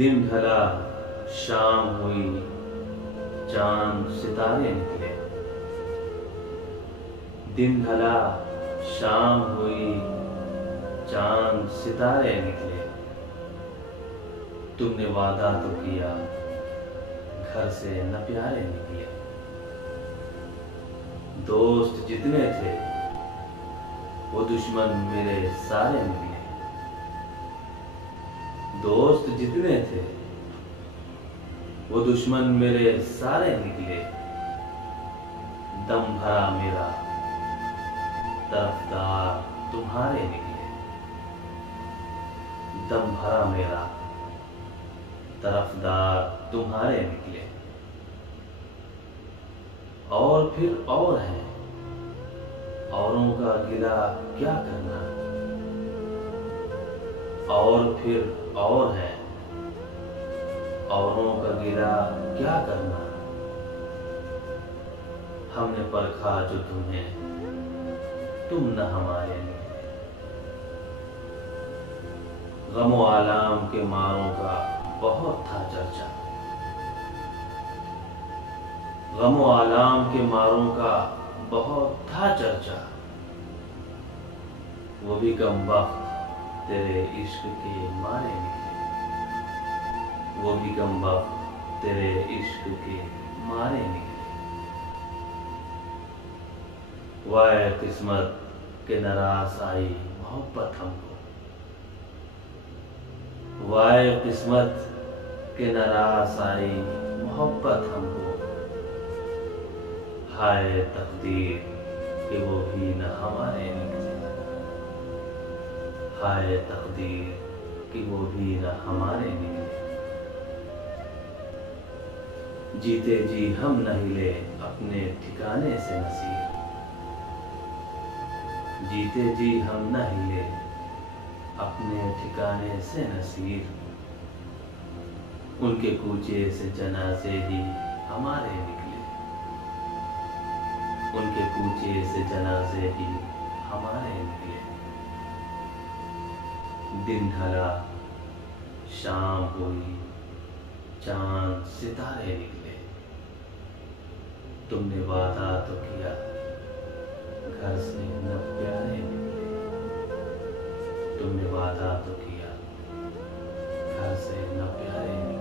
दिन ढला, शाम हुई, चांद सितारे निकले। दिन ढला, शाम हुई, चांद सितारे निकले। तुमने वादा तो किया, घर से न प्यारे निकले। दोस्त जितने थे, वो दुश्मन मेरे सारे निकले। दोस्त जितने थे, वो दुश्मन मेरे सारे निकले। दम भरा मेरा, तरफदार तुम्हारे निकले। दम भरा मेरा, तरफदार तुम्हारे निकले। और फिर और हैं, औरों का गिला क्या करना। और फिर और हैं, औरों का गिला क्या करना। हमने परखा जो तुम्हें, तुम न हमारे निकले। गमो आलाम के मारों का बहुत था चर्चा। गमो आलाम के मारों का बहुत था चर्चा। वो भी कम वक्त तेरे इश्क के मारे निकले। वो भी कम वक्त तेरे इश्क के मारे निकले। वाए किस्मत के नाराज आई मोहब्बत हमको। वाए किस्मत के नाराज आई मोहब्बत हमको। हाय तकदीर कि वो भी न हमारे निकले। हाय तकदीर कि वो भी न हमारे निकले। जीते जी हम न हिले अपने ठिकाने से नसीर। जीते जी हम न हिले अपने ठिकाने से नसीर। उनके कूचे से जनाजे ही हमारे निकले। उनके कूचे से जनाजे ही हमारे निकले। दिन ढला, शाम हुई, चांद सितारे निकले। तुमने वादा तो किया, घर से न प्यारे निकले। तुमने वादा तो किया, घर से न प्यारे निकले।